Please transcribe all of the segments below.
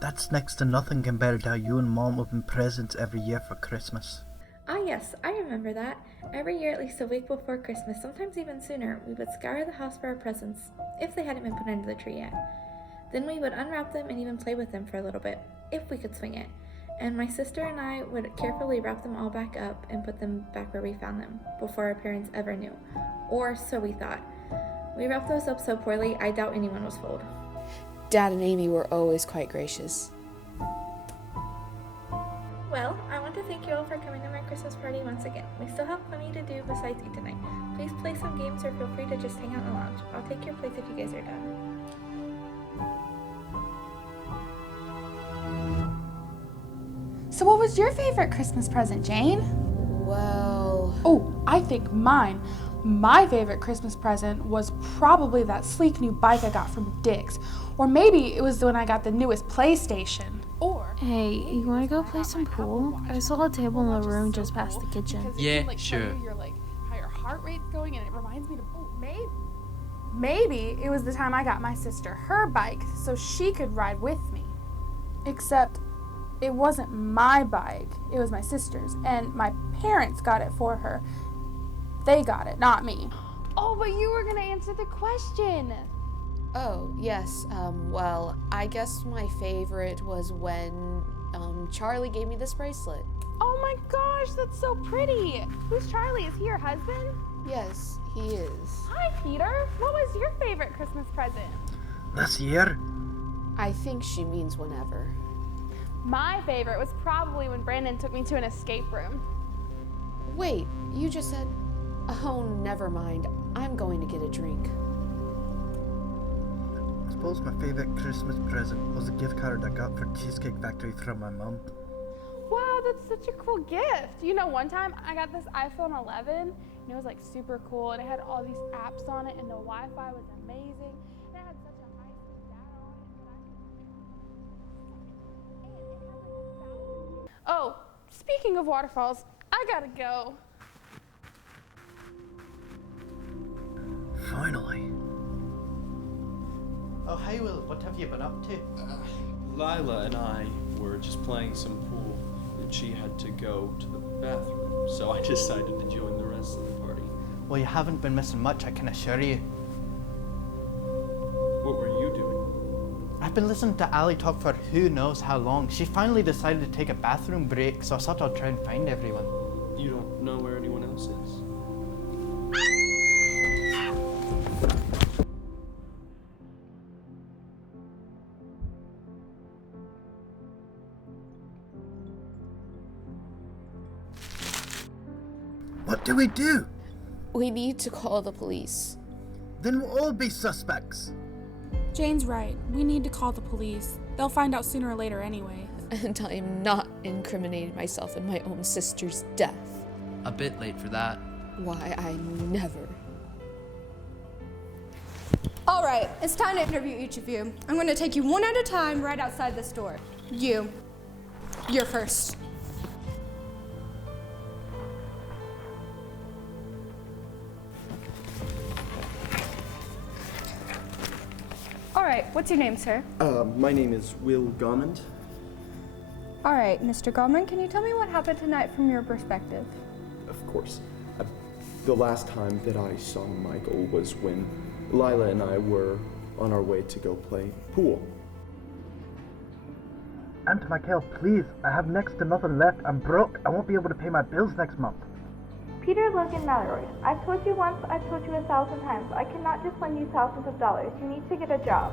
That's next to nothing compared to how you and Mom open presents every year for Christmas. Ah yes, I remember that. Every year at least a week before Christmas, sometimes even sooner, we would scour the house for our presents, if they hadn't been put under the tree yet. Then we would unwrap them and even play with them for a little bit, if we could swing it. And my sister and I would carefully wrap them all back up and put them back where we found them, before our parents ever knew. Or so we thought. We wrapped those up so poorly, I doubt anyone was fooled. Dad and Amy were always quite gracious. Well, I want to thank you all for coming to my Christmas party once again. We still have plenty to do besides eat tonight. Please play some games or feel free to just hang out in the lounge. I'll take your place if you guys are done. So what was your favorite Christmas present, Jane? Well... Oh, I think mine. My favorite Christmas present was probably that sleek new bike I got from Dick's. Or maybe it was when I got the newest PlayStation. Or... Hey, you wanna go play some pool? I saw a table in the room just past the kitchen. Yeah, Can, sure. Tell you how your heart rate's going, and it reminds me to... Oh, maybe it was the time I got my sister her bike so she could ride with me. Except... it wasn't my bike, it was my sister's, and my parents got it for her. They got it, not me. Oh, but you were gonna answer the question. Oh, yes. Well, I guess my favorite was when Charlie gave me this bracelet. Oh my gosh, that's so pretty. Who's Charlie? Is he your husband? Yes, he is. Hi, Peter. What was your favorite Christmas present? This year? I think she means whenever. My favorite was probably when Brandon took me to an escape room. Wait, you just said... Oh, never mind. I'm going to get a drink. I suppose my favorite Christmas present was the gift card I got for Cheesecake Factory from my mom. Wow, that's such a cool gift. You know, one time I got this iPhone 11 and it was like super cool and it had all these apps on it and the Wi-Fi was amazing. And it had such a high-speed data on it that I could... Oh, speaking of waterfalls, I gotta go. Finally. Oh, hi Will, what have you been up to? Lila and I were just playing some pool, and she had to go to the bathroom, so I decided to join the rest of the party. Well, you haven't been missing much, I can assure you. What were you doing? I've been listening to Ali talk for who knows how long. She finally decided to take a bathroom break, so I thought I'd try and find everyone. You don't know where anyone else is? What do we do? We need to call the police. Then we'll all be suspects. Jane's right. We need to call the police. They'll find out sooner or later anyway. And I am not incriminating myself in my own sister's death. A bit late for that. Why, I never. All right, it's time to interview each of you. I'm going to take you one at a time right outside this door. You're first. All right, what's your name, sir? My name is Will Garmond. All right, Mr. Goldman, can you tell me what happened tonight from your perspective? Of course. The last time that I saw Michael was when Lila and I were on our way to go play pool. Aunt Michael, please, I have next to nothing left. I'm broke. I won't be able to pay my bills next month. Peter Logan Mallory, I've told you once, I've told you 1,000 times, I cannot just lend you thousands of dollars. You need to get a job.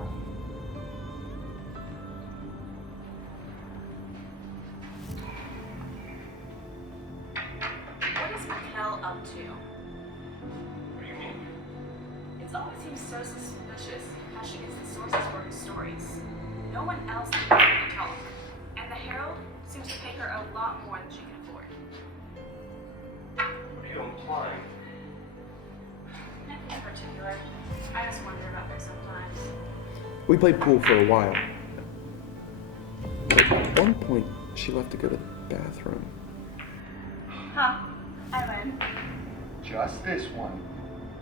What is Michael up to? What do you mean? It always seems so suspicious how she gets the sources for her stories. No one else can really talk, and the Herald seems to pay her a lot more than she can afford. What are you implying? Nothing in particular. I just wonder about her sometimes. We played pool for a while. But at one point, she left to go to the bathroom. Huh. I win. Just this one.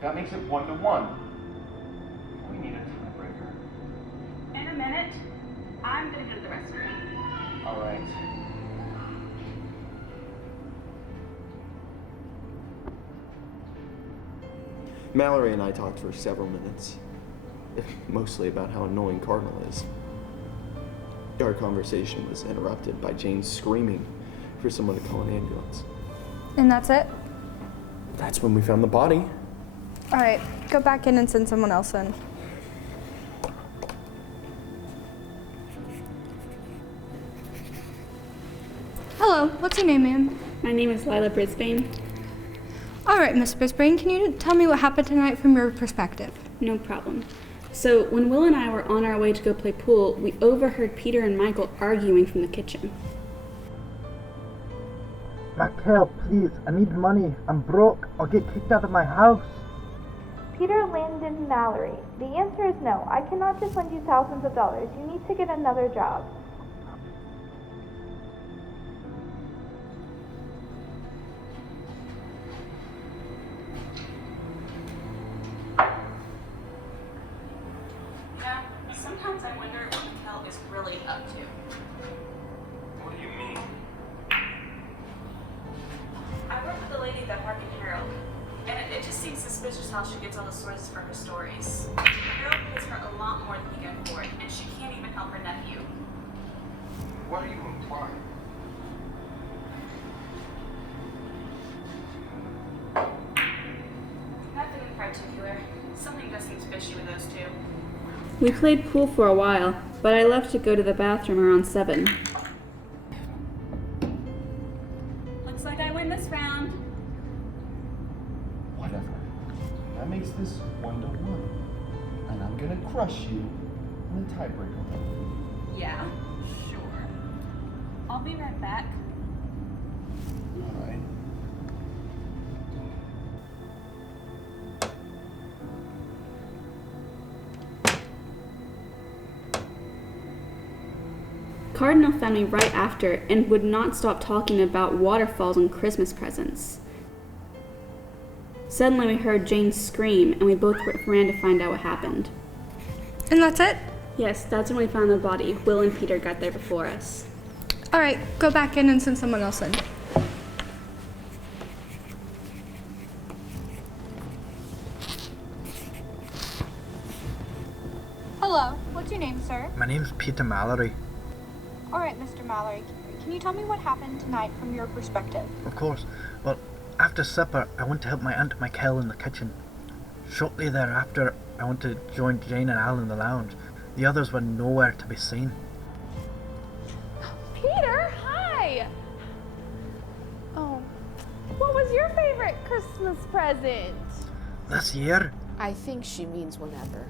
That makes it 1-1. We need a tiebreaker. In a minute, I'm gonna go to the restroom. All right. Mallory and I talked for several minutes, mostly about how annoying Cardinal is. Our conversation was interrupted by Jane screaming for someone to call an ambulance. And that's it? That's when we found the body. All right, go back in and send someone else in. Hello, what's your name, ma'am? My name is Lila Brisbane. All right, Miss Brisbane, can you tell me what happened tonight from your perspective? No problem. So, when Will and I were on our way to go play pool, we overheard Peter and Michael arguing from the kitchen. Raquel, please, I need money. I'm broke. I'll get kicked out of my house. Peter Landon Mallory. The answer is no. I cannot just lend you thousands of dollars. You need to get another job. Yeah, sometimes I wonder what Mikkel is really up to. What do you mean? I work with the lady at the Park and Herald, and it just seems suspicious how she gets all the sources for her stories. Herald pays her a lot more than he can afford, and she can't even help her nephew. What are you implying? Nothing in particular. Something just seems fishy with those two. We played pool for a while, but I left to go to the bathroom around 7. Looks like I win this round. Whatever. That makes this 1-1. And I'm gonna crush you in the tiebreaker. Yeah, sure. I'll be right back. Alright. Cardinal found me right after and would not stop talking about waterfalls and Christmas presents. Suddenly we heard Jane scream and we both ran to find out what happened. And that's it? Yes, that's when we found the body. Will and Peter got there before us. All right, go back in and send someone else in. Hello, what's your name, sir? My name's Peter Mallory. All right, Mr. Mallory, can you tell me what happened tonight from your perspective? Of course. Well, after supper, I went to help my Aunt Michael in the kitchen. Shortly thereafter, I went to join Jane and Al in the lounge. The others were nowhere to be seen. Peter, hi! Oh, what was your favorite Christmas present? This year? I think she means whenever.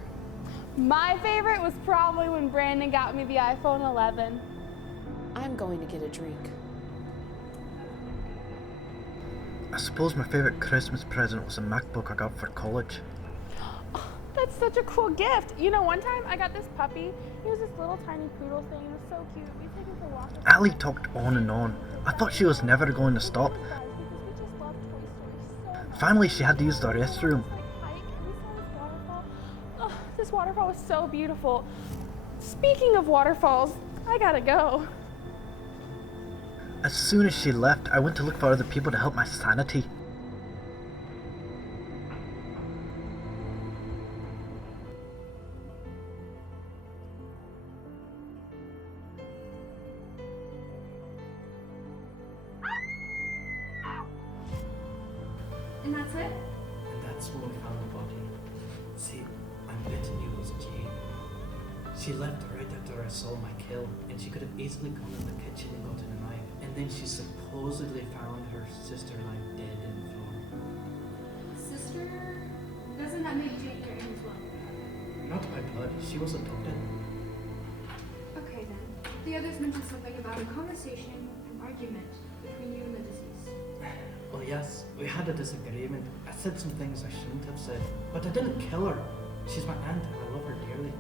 My favorite was probably when Brandon got me the iPhone 11. I'm going to get a drink. I suppose my favorite Christmas present was a MacBook I got for college. That's such a cool gift. You know, one time I got this puppy. He was this little tiny poodle thing. It was so cute. We took him for walks. Ali talked on and on. I thought she was never going to stop. Finally, she had to use the restroom. Oh, this waterfall was so beautiful. Speaking of waterfalls, I gotta go. As soon as she left, I went to look for other people to help my sanity. And that's it? And that's when we found the body. See, I'm betting it was Jane. She left right after I saw my kill, and she could have easily gone in the kitchen and gotten a knife. And then she supposedly found her sister lying dead in the floor. Sister? Doesn't that make Jane your aunt as well? Not by blood, she was adopted. Okay then. The others mentioned something about a conversation, an argument between you and the deceased. Well, yes, we had a disagreement. I said some things I shouldn't have said, but I didn't kill her. She's my aunt and I love her dearly.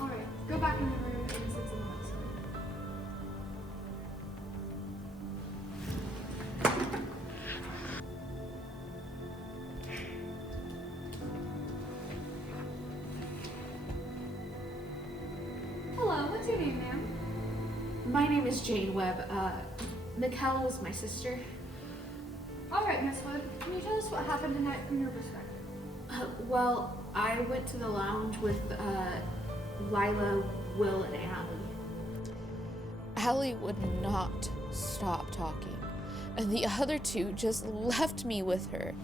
Alright, go back in the room and send someone else in. name is Jane Webb. Mikkel was my sister. All right, Miss Wood, can you tell us what happened tonight from your perspective? Well, I went to the lounge with Lila, Will, and Allie. Allie would not stop talking, and the other two just left me with her.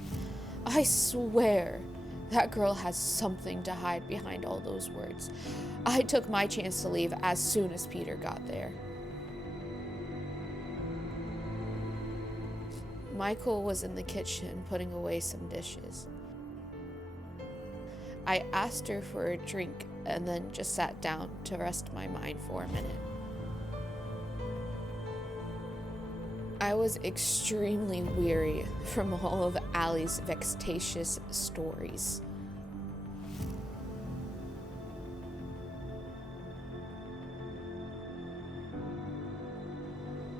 I swear, that girl has something to hide behind all those words. I took my chance to leave as soon as Peter got there. Michael was in the kitchen putting away some dishes. I asked her for a drink and then just sat down to rest my mind for a minute. I was extremely weary from all of Allie's vexatious stories.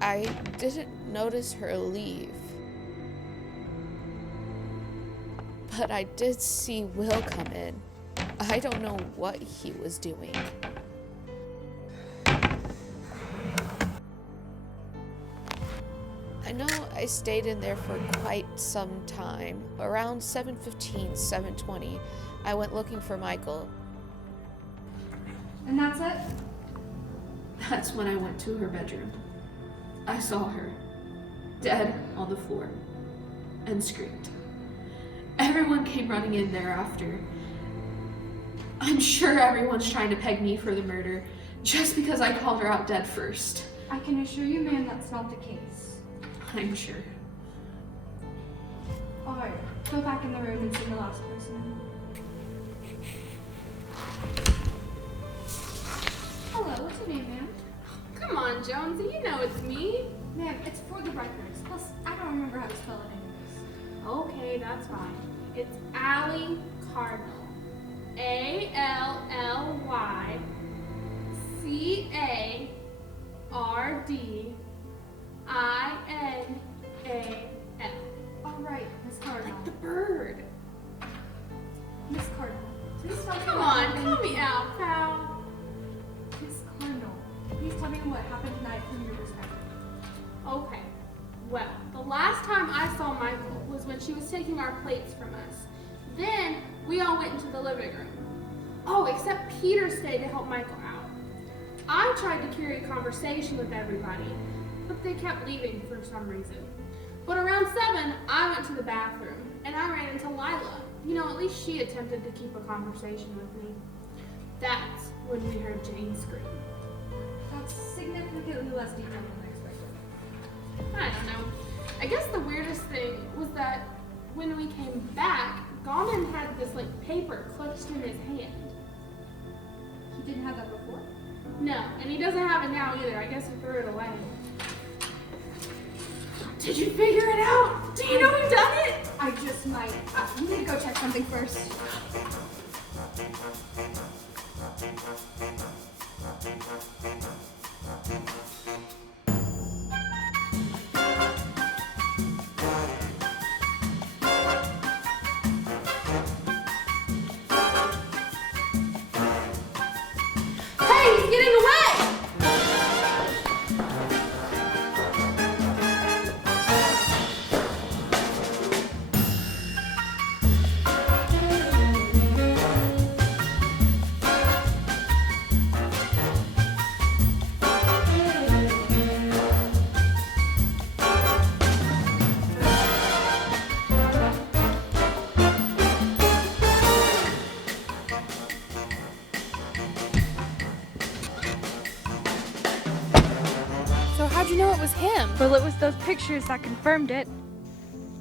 I didn't notice her leave, but I did see Will come in. I don't know what he was doing. I know I stayed in there for quite some time. Around 7:15, 7:20, I went looking for Michael. And that's it? That's when I went to her bedroom. I saw her, dead on the floor, and screamed. Everyone came running in thereafter. I'm sure everyone's trying to peg me for the murder, just because I called her out dead first. I can assure you, ma'am, that's not the case. I'm sure. All right, go back in the room and see the last person in. Hello, what's your name, ma'am? Come on, Jonesy, you know it's me. Ma'am, it's for the records. Plus, I don't remember how to spell it anyways. Okay, that's fine. It's Allie Cardinal. ALLYCARDINAL. All right, Miss Cardinal. Like the bird. Miss Cardinal, please tell me Come what on, happened. call me out, pal. Miss Cardinal, please tell me what happened tonight from your perspective. Okay. Well, the last time I saw Michael was when she was taking our plates from us. Then we all went into the living room. Oh, except Peter stayed to help Michael out. I tried to carry a conversation with everybody, but they kept leaving for some reason. But around 7, I went to the bathroom, and I ran into Lila. You know, at least she attempted to keep a conversation with me. That's when we heard Jane scream. That's significantly less detailed than I expected. I don't know. I guess the weirdest thing was that when we came back, Gauman had this paper clutched in his hand. He didn't have that before? No, and he doesn't have it now either. I guess he threw it away. Did you figure it out? Do you know who done it? I just might. We need to go check something first. Hey, he's getting away! So how'd you know it was him? Well, it was those pictures that confirmed it.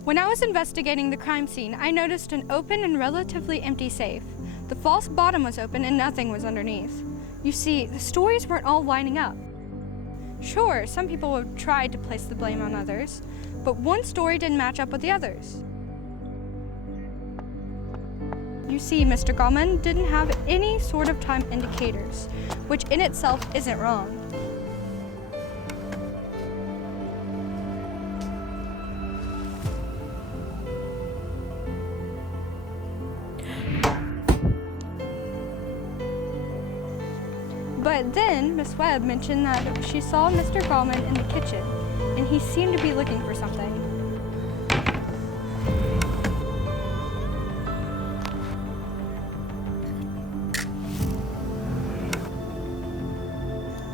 When I was investigating the crime scene, I noticed an open and relatively empty safe. The false bottom was open and nothing was underneath. You see, the stories weren't all lining up. Sure, some people have tried to place the blame on others, but one story didn't match up with the others. You see, Mr. Gauman didn't have any sort of time indicators, which in itself isn't wrong. But But then Miss Webb mentioned that she saw Mr. Gallman in the kitchen, and he seemed to be looking for something.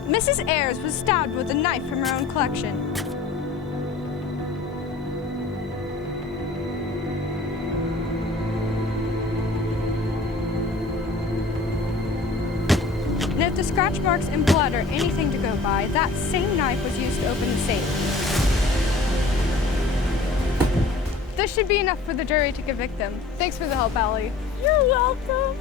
Mrs. Ayres was stabbed with a knife from her own collection. And if the scratch marks in blood are anything to go by, that same knife was used to open the safe. This should be enough for the jury to convict them. Thanks for the help, Allie. You're welcome.